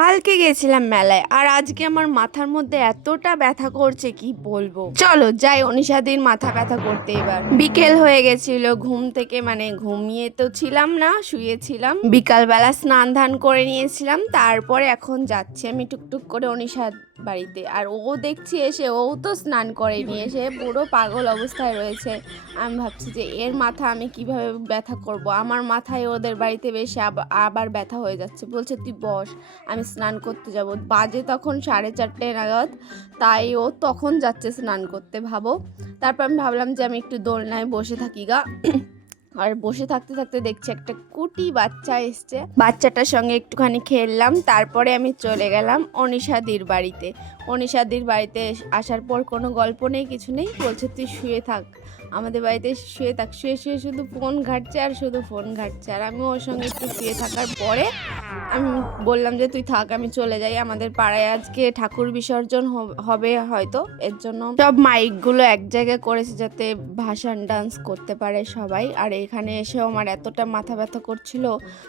কালকে গেছিলাম মেলায় আর আজকে আমার মাথার মধ্যে এতটা ব্যথা করছে কি বলবো। চলো যাই অনিশাদির মাথা ব্যথা করতে। এবার বিকেল হয়ে গেছিল, ঘুম থেকে ঘুমিয়ে তো ছিলাম না, শুয়েছিলাম। বিকালবেলা স্নান ধান করে নিয়েছিলাম, তারপরে এখন যাচ্ছি আমি টুকটুক করে অনিশার বাড়িতে। আর ও দেখছি এসে ও তো স্নান করে নিয়ে এসে পুরো পাগল অবস্থায় রয়েছে। আমি ভাবছি যে এর মাথা আমি কিভাবে ব্যথা করব, আমার মাথায় ওদের বাড়িতে বেশি আবার ব্যথা হয়ে যাচ্ছে। বলছে তুই বস, আমি স্নান করতে যাব। বাজে তখন 4:30 নাগাদ, তাই ও তখন যাচ্ছে স্নান করতে, ভাবো। তারপর আমি ভাবলাম যে আমি একটু দোলনায় বসে থাকি গা। আর বসে থাকতে থাকতে দেখছি একটা কুটি বাচ্চা এসছে, বাচ্চাটার সঙ্গে একটুখানি খেললাম। তারপরে আমি চলে গেলাম অনিশাদির বাড়িতে। অনিশাদির বাড়িতে আসার পর কোনো গল্প নেই, কিছু নেই। বলছে তুই শুয়ে থাক, আমাদের বাড়িতে শুয়ে থাক। শুয়ে শুয়ে শুধু ফোন ঘাঁটছে আর শুধু ফোন ঘাঁটছে। আর আমি ওর সঙ্গে একটু শুয়ে থাকার পরে আমি বললাম যে তুই থাক, আমি চলে যাই। আমাদের পাড়ায় আজকে ঠাকুর বিসর্জন হবে হয়তো, এর জন্য সব মাইকগুলো এক জায়গায় করেছে যাতে ভাসান ডান্স করতে পারে সবাই। আর এখানে এসেও আমার এতটা মাথা ব্যথা করছিল,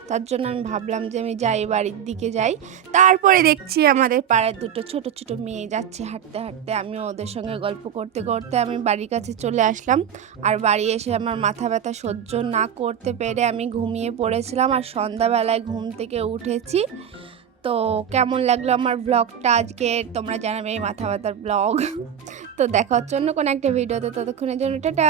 তার জন্য আমি ভাবলাম যে আমি যাই, বাড়ির দিকে যাই। তারপরে দেখছি আমাদের পাড়ায় দুটো ছোট ছোট মেয়ে যাচ্ছে হাঁটতে হাঁটতে। আমি ওদের সঙ্গে গল্প করতে করতে আমি বাড়ির কাছে চলে আসলাম। আর বাড়ি এসে আমার মাথা ব্যথা সহ্য না করতে পেরে আমি ঘুমিয়ে পড়েছিলাম। আর সন্ধ্যাবেলায় ঘুম থেকে উঠেছি। তো কেমন লাগলো আমার ব্লগটা আজকে তোমরা জানাবে, এই মাথা ব্যথার ব্লগ। তো দেখা হচ্ছে অন্য কোনো একটা ভিডিওতে, ততক্ষণের জন্য টাটা।